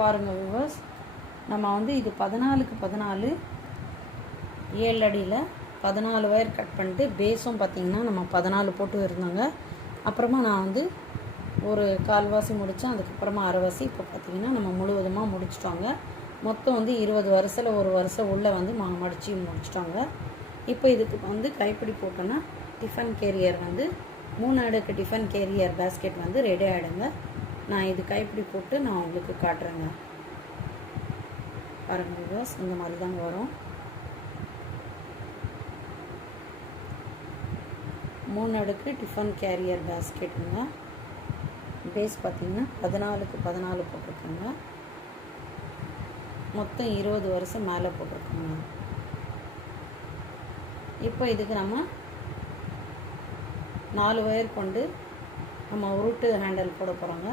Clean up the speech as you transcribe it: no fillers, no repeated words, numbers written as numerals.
பாருங்கள் வியூவர்ஸ், நம்ம வந்து இது 14க்கு 14 7 அடியில் 14 ஒயர் கட் பண்ணிட்டு பேஸும் பார்த்திங்கன்னா நம்ம 14 போட்டு இருந்தாங்க. அப்புறமா நான் வந்து ஒரு கால்வாசி முடித்தேன், அதுக்கப்புறமா அரைவாசி. இப்போ பார்த்திங்கன்னா நம்ம முழுவதுமாக முடிச்சிட்டோங்க. மொத்தம் வந்து 20 வரிசையில் ஒரு வரிசை உள்ளே வந்து மடித்து முடிச்சிட்டோங்க. இப்போ இதுக்கு வந்து கைப்பிடி போட்டோன்னா டிஃபன் கேரியர் வந்து 3 அடுக்கு டிஃபன் கேரியர் பேஸ்கெட் வந்து ரெடி ஆகிடுங்க. நான் இது கைப்பிடி போட்டு நான் உங்களுக்கு காட்டுறேங்க. பாருங்கள் வியூவர்ஸ், இந்த மாதிரி தாங்க வரும். 3 அடுக்கு டிஃபன் கேரியர் பேஸ்கெட்டுங்க. பேஸ் பார்த்திங்கன்னா 14க்கு 14 போட்டிருக்கோங்க. மொத்தம் 20 வருஷம் மேலே போட்டிருக்கோங்க. இப்போ இதுக்கு நம்ம 4 ஒயர் கொண்டு நம்ம உருட்டு ஹேண்டில் போட போகிறோங்க.